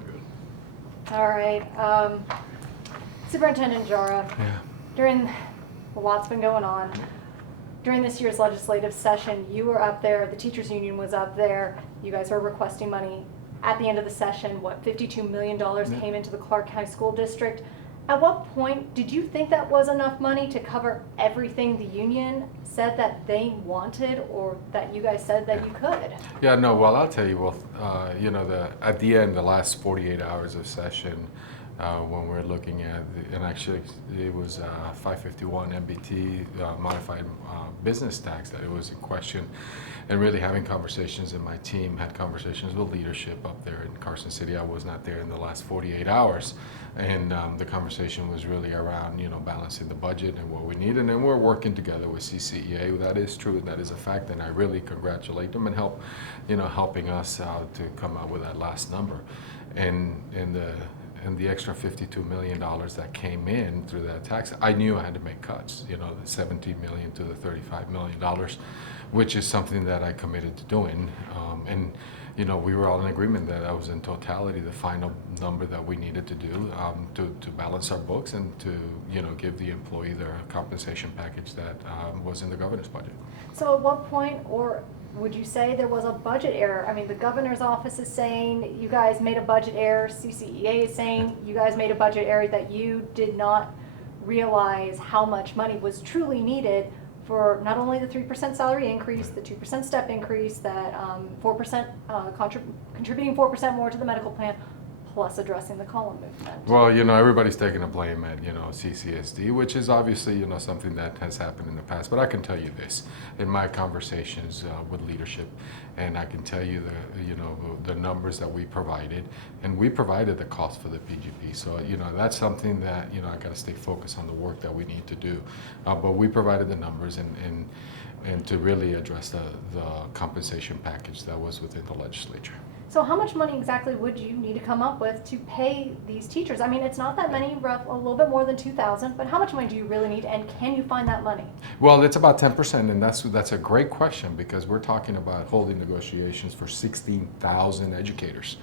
we're good. All right. Superintendent Jara, a lot's been going on. During this year's legislative session, you were up there, the teachers union was up there, you guys were requesting money. At the end of the session, $52 million came into the Clark County School District. At what point did you think that was enough money to cover everything the union said that they wanted, or that you guys said that you could? Yeah, no, well, I'll tell you, at the end, the last 48 hours of session, when we're looking at, and actually it was 551 MBT modified business tax that it was in question, and really having conversations, and my team had conversations with leadership up there in Carson City. I was not there in the last 48 hours, and the conversation was really around, balancing the budget and what we need, and then we're working together with CCEA. That is true, that is a fact, and I really congratulate them and helping us to come up with that last number, and the extra $52 million that came in through that tax, I knew I had to make cuts, the $17 million to the $35 million, which is something that I committed to doing. We were all in agreement that was in totality the final number that we needed to do to balance our books and to give the employee their compensation package that was in the governor's budget. So at what point, or would you say there was a budget error? I mean, the governor's office is saying you guys made a budget error. CCEA is saying you guys made a budget error, that you did not realize how much money was truly needed for not only the 3% salary increase, the 2% step increase, that 4% contributing 4% more to the medical plan, plus addressing the column movement. Well, everybody's taking the blame at, CCSD, which is obviously, something that has happened in the past. But I can tell you this, in my conversations with leadership, and I can tell you the numbers that we provided, and we provided the cost for the PGP. So, that's something that, I got to stay focused on the work that we need to do. But we provided the numbers and to really address the compensation package that was within the legislature. So how much money exactly would you need to come up with to pay these teachers? I mean, it's not that many, a little bit more than 2,000, but how much money do you really need, and can you find that money? Well, it's about 10%, and that's a great question, because we're talking about holding negotiations for 16,000 educators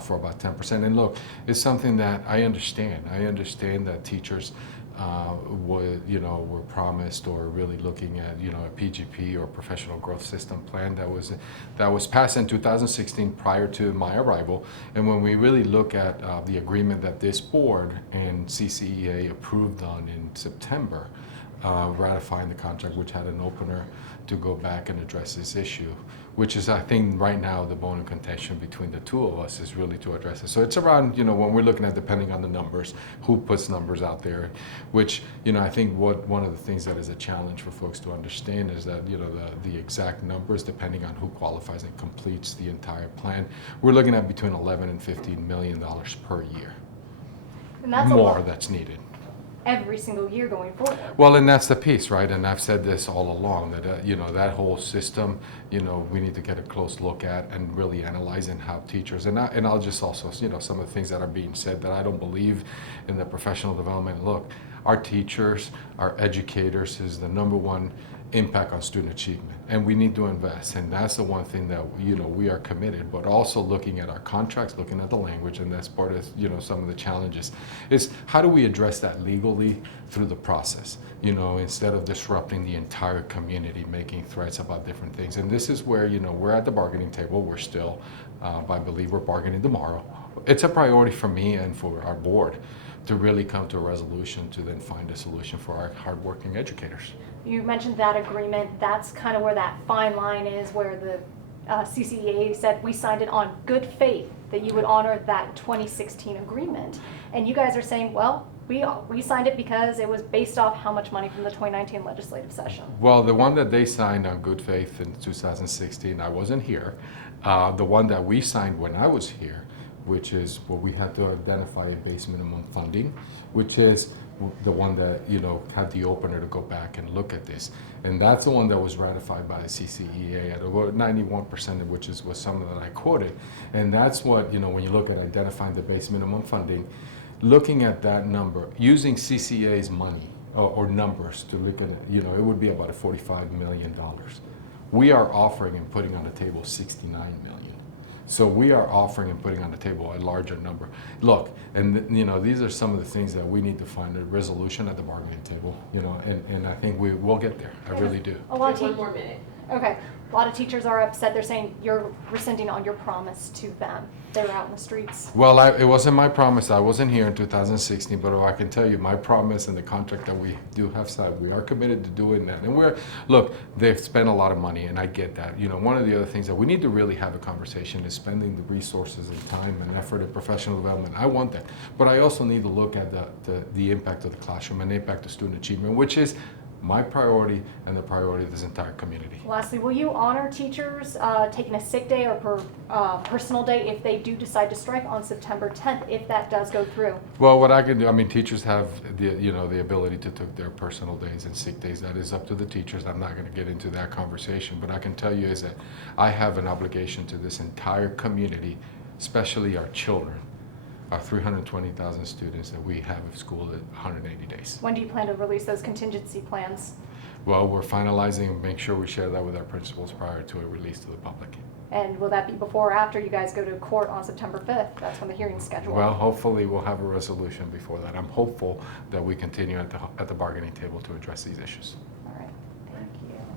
for about 10%. And look, it's something that I understand. I understand that teachers were promised, or really looking at a PGP or professional growth system plan that was passed in 2016 prior to my arrival. And when we really look at the agreement that this board and CCEA approved on in September, ratifying the contract, which had an opener to go back and address this issue, which is, I think, right now the bone of contention between the two of us, is really to address it. So it's around, when we're looking at, depending on the numbers, who puts numbers out there, which, I think one of the things that is a challenge for folks to understand is that, the exact numbers, depending on who qualifies and completes the entire plan, we're looking at between $11 and $15 million per year. And that's more that's needed. Every single year going forward. Well, and that's the piece, right? And I've said this all along, that that whole system, we need to get a close look at and really analyzing how teachers, and I'll just also, some of the things that are being said that I don't believe in the professional development. Look, our teachers, our educators is the number one impact on student achievement, and we need to invest, and that's the one thing that we are committed. But also looking at our contracts, looking at the language, and that's part of some of the challenges, is how do we address that legally through the process, instead of disrupting the entire community, making threats about different things. And this is where we're at the bargaining table. We're still, I believe we're bargaining tomorrow. It's a priority for me and for our board to really come to a resolution to then find a solution for our hardworking educators. You mentioned that agreement. That's kind of where that fine line is, where the CCEA said we signed it on good faith that you would honor that 2016 agreement. And you guys are saying, well, we signed it because it was based off how much money from the 2019 legislative session. Well, the one that they signed on good faith in 2016, I wasn't here. The one that we signed when I was here, which is what we had to identify a base minimum funding, which is the one that had the opener to go back and look at this, and that's the one that was ratified by the CCEA at about 91%, which was some that I quoted. And that's what when you look at identifying the base minimum funding, looking at that number using CCEA's money or numbers to look at it, it would be about a $45 million. We are offering and putting on the table $69 million. So we are offering and putting on the table a larger number. Look, and you know, these are some of the things that we need to find a resolution at the bargaining table, you know, and I think we will get there. I really do. A lot of One more minute. Okay, a lot of teachers are upset. They're saying you're rescinding on your promise to them. They're out in the streets. Well, it wasn't my promise. I wasn't here in 2016, but I can tell you my promise and the contract that we do have signed, we are committed to doing that. And look, they've spent a lot of money, and I get that. You know, one of the other things that we need to really have a conversation is spending the resources and time and effort and professional development. I want that. But I also need to look at the impact of the classroom and the impact of student achievement, which is my priority and the priority of this entire community. Lastly, will you honor teachers taking a sick day or personal day if they do decide to strike on September 10th, if that does go through? Well, what I can do, I mean, teachers have the ability to take their personal days and sick days. That is up to the teachers. I'm not going to get into that conversation, but I can tell you is that I have an obligation to this entire community, especially our children, our 320,000 students that we have at school at 180 days. When do you plan to release those contingency plans? Well, we're finalizing and make sure we share that with our principals prior to a release to the public. And will that be before or after you guys go to court on September 5th? That's when the hearing's scheduled. Well, hopefully we'll have a resolution before that. I'm hopeful that we continue at the bargaining table to address these issues. All